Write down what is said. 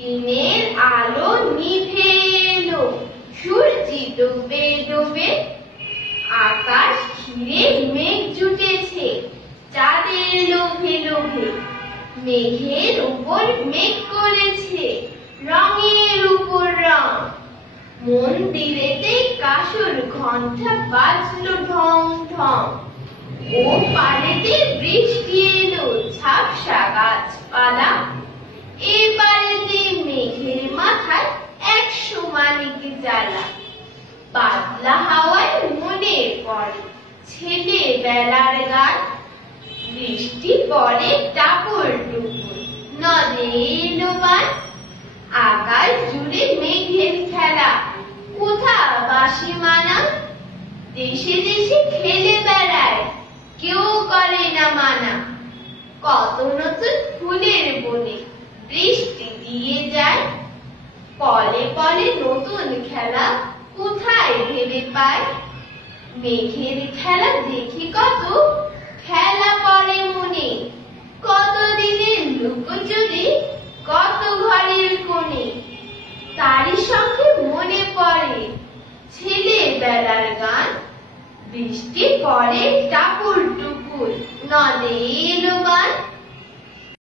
দিনের আলো নিভে এলো, সূর্য ডুবে ডুবে, আকাশ ঘিরে মেঘ জুটেছে চাঁদের লোভে লোভে। মেঘের উপর মেঘ করেছে রঙের উপর রং। মন্দিরেতে কাসর ঘণ্টা বাজলো ঢং ঢং। ও পারেতে বৃষ্টি এলো ঝাপসা গাছপালা। এ বাড়িতে মেঘের মাথায় 100 মানিক জ্বালা। বাদলা হাওয়ায় মনে পড়ে ছেলেবেলার গান। বৃষ্টি পড়ে টাপুর টুপুর, নদে এলো বান। আকাশ জুড়ে মেঘের খেলা, কোথা বাঁশি মানা। দেশে দেশে খেলে বেড়ায়, কেউ করে না মানা। কত নতুন ফুলের বনে বৃষ্টি দিয়ে যায়। পলে পলে নতুন খেলা কোথায় ভেবে পায়। মেঘের খেলা দেখি কত, খেলা পড়ে মনে। কত দিনের লুকোচুরি, কত ঘরের কোণে। তারই সঙ্গে মনে পড়ে ছেলেবেলার গান। বৃষ্টি পড়ে টাপুর টুপুর, নদে এলো বান।